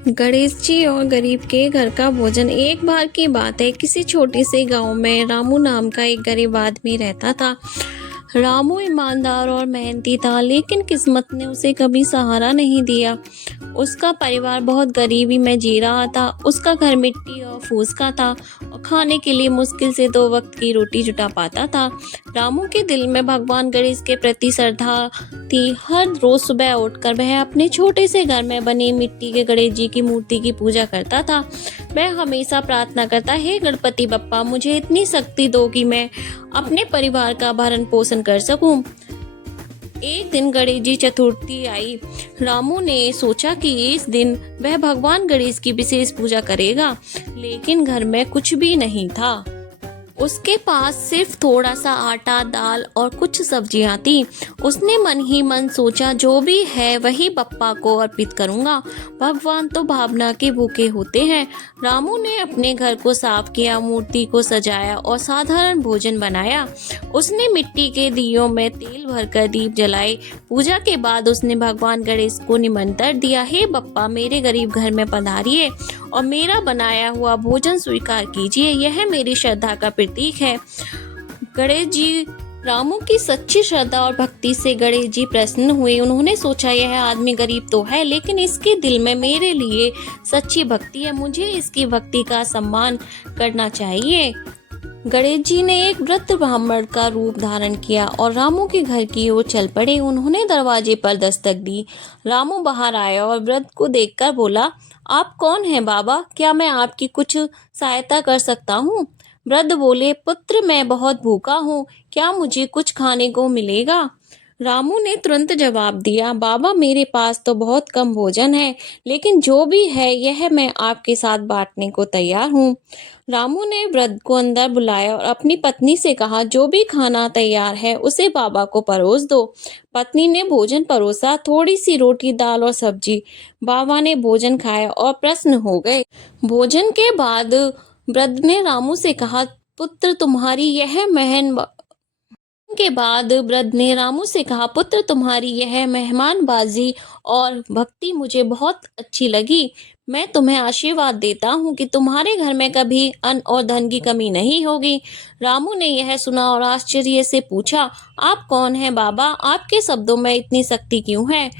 गणेश जी और गरीब के घर का भोजन। एक बार की बात है, किसी छोटे से गांव में रामू नाम का एक गरीब आदमी रहता था। रामू ईमानदार और मेहनती था, लेकिन किस्मत ने उसे कभी सहारा नहीं दिया। उसका परिवार बहुत गरीबी में जी रहा था। उसका घर मिट्टी और फूस का था और खाने के लिए मुश्किल से 2 वक्त की रोटी जुटा पाता था। रामू के दिल में भगवान गणेश के प्रति श्रद्धा थी। हर रोज सुबह उठकर वह अपने छोटे से घर में बनी मिट्टी के गणेश जी की मूर्ति की पूजा करता था। वह हमेशा प्रार्थना करता, हे गणपति बप्पा, मुझे इतनी शक्ति दो कि मैं अपने परिवार का भरण पोषण कर सकूं। एक दिन गणेश जी चतुर्थी आई। रामू ने सोचा कि इस दिन वह भगवान गणेश की विशेष पूजा करेगा, लेकिन घर में कुछ भी नहीं था। उसके पास सिर्फ थोड़ा सा आटा, दाल और कुछ सब्जियां थी। उसने मन ही मन सोचा, जो भी है वही बप्पा को अर्पित करूंगा। भगवान तो भावना के भूखे होते हैं। रामू ने अपने घर को साफ किया, मूर्ति को सजाया और साधारण भोजन बनाया। उसने मिट्टी के दियों में तेल भरकर दीप जलाए। पूजा के बाद उसने भगवान गणेश को निमंत्रण दिया, हे बप्पा, मेरे गरीब घर में पधारिए और मेरा बनाया हुआ भोजन स्वीकार कीजिए। यह मेरी श्रद्धा का प्रतीक है। गणेश जी रामू की सच्ची श्रद्धा और भक्ति से गणेश जी प्रसन्न हुए। उन्होंने सोचा, यह आदमी गरीब तो है, लेकिन इसके दिल में मेरे लिए सच्ची भक्ति है। मुझे इसकी भक्ति का सम्मान करना चाहिए। गणेश जी ने एक वृद्ध ब्राह्मण का रूप धारण किया और रामू के घर की ओर चल पड़े। उन्होंने दरवाजे पर दस्तक दी। रामू बाहर आया और वृद्ध को देखकर बोला, आप कौन हैं बाबा? क्या मैं आपकी कुछ सहायता कर सकता हूँ? वृद्ध बोले, पुत्र, मैं बहुत भूखा हूँ, क्या मुझे कुछ खाने को मिलेगा? रामू ने तुरंत जवाब दिया, बाबा, मेरे पास तो बहुत कम भोजन है, लेकिन जो भी है यह मैं आपके साथ बांटने को तैयार हूँ। रामू ने वृद्ध को अंदर बुलाया और अपनी पत्नी से कहा, जो भी खाना तैयार है उसे बाबा को परोस दो। पत्नी ने भोजन परोसा, थोड़ी सी रोटी, दाल और सब्जी। बाबा ने भोजन खाया और प्रसन्न हो गए। भोजन के बाद वृद्ध ने रामू से कहा, पुत्र, तुम्हारी यह मेहमानबाजी और भक्ति मुझे बहुत अच्छी लगी। मैं तुम्हें आशीर्वाद देता हूँ कि तुम्हारे घर में कभी अन्न और धन की कमी नहीं होगी। रामू ने यह सुना और आश्चर्य से पूछा, आप कौन हैं बाबा? आपके शब्दों में इतनी शक्ति क्यों है?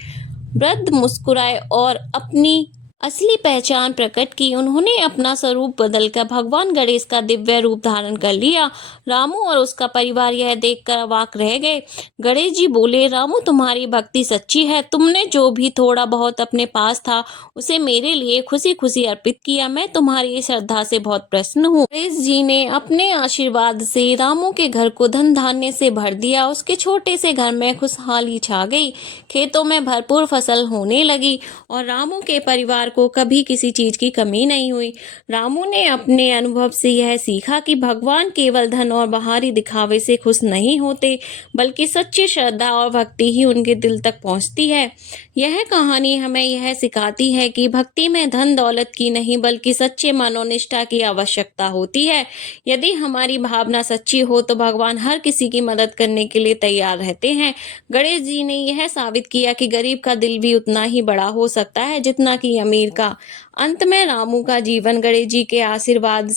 वृद्ध मुस्कुराए और अपनी असली पहचान प्रकट की। उन्होंने अपना स्वरूप बदलकर भगवान गणेश का दिव्य रूप धारण कर लिया। रामू और उसका परिवार यह देखकर अवाक रह गए। गणेश जी बोले, रामू, तुम्हारी भक्ति सच्ची है। तुमने जो भी थोड़ा बहुत अपने पास था उसे मेरे लिए खुशी खुशी अर्पित किया। मैं तुम्हारी श्रद्धा से बहुत प्रसन्न हूँ। गणेश जी ने अपने आशीर्वाद से रामू के घर को धन धान्य से भर दिया। उसके छोटे से घर में खुशहाली छा गई। खेतों में भरपूर फसल होने लगी और रामू के परिवार को कभी किसी चीज की कमी नहीं हुई। रामू ने अपने अनुभव से यह सीखा कि भगवान केवल धन और बाहरी दिखावे से खुश नहीं होते, बल्कि सच्ची श्रद्धा और भक्ति ही उनके दिल तक पहुंचती है। यह कहानी हमें यह सिखाती है कि भक्ति में धन दौलत की नहीं, बल्कि सच्चे मनोनिष्ठा की आवश्यकता होती है। यदि हमारी भावना सच्ची हो तो भगवान हर किसी की मदद करने के लिए तैयार रहते हैं। गणेश जी ने यह साबित किया कि गरीब का दिल भी उतना ही बड़ा हो सकता है जितना कि अमीर का। अंत में रामू का जीवन गणेश जी के आशीर्वाद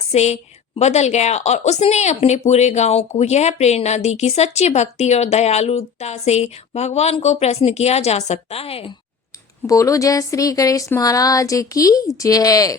से बदल गया और उसने अपने पूरे गांव को यह प्रेरणा दी कि सच्ची भक्ति और दयालुता से भगवान को प्रसन्न किया जा सकता है। बोलो जय श्री गणेश महाराज की जय।